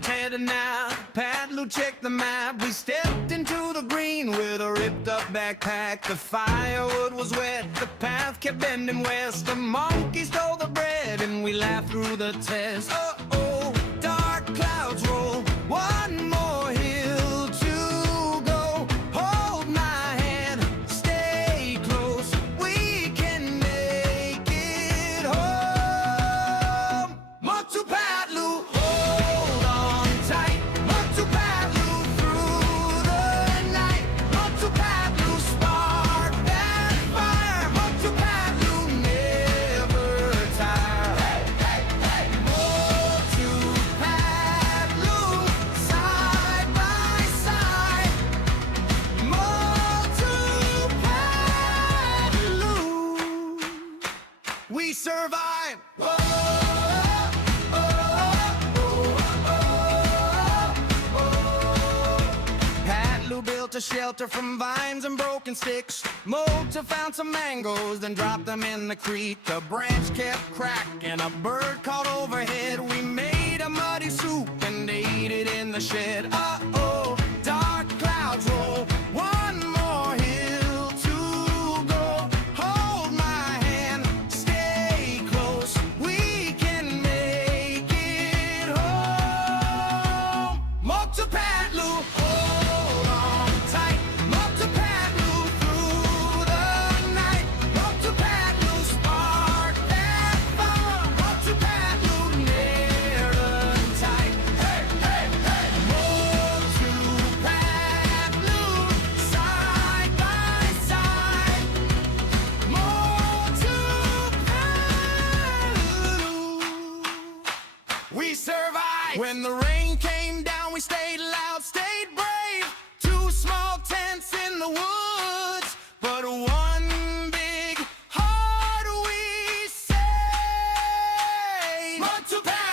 tent and now Patlu checked the map. We stepped into the green with a ripped up backpack. The firewood was wet, the path kept bending west. The monkey stole the bread and we laughed through the test. Oh, dark clouds roll, one more hill to go. Hold my hand, stay close, we can make it home. Motu Patlu, hold on tight. Motu Patlu through the night. Motu Patlu, spark that fire. Motu Patlu, never tire. Hey, hey, hey. Motu Patlu, side by side. Motu Patlu, we survive. Patlu built a shelter from vines and broken sticks. Motu found some mangoes, then dropped them in the creek. A branch kept cracking, a bird caught overhead. We made a muddy soup and ate it in the shed. Uh-oh, dark clouds roll, one more hill to go. Hold my hand, stay close, we can make it home. Motu Patlu, hold on tight. Motu Patlu through the night. Motu Patlu, spark that fire. Motu Patlu, near and tight. Hey, hey, hey. Motu Patlu, side by side. Motu Patlu, we survived. When the rain came down, we stayed loud, stayed brave. Two small tents in the woods, but one big heart we saved. Motu Patlu.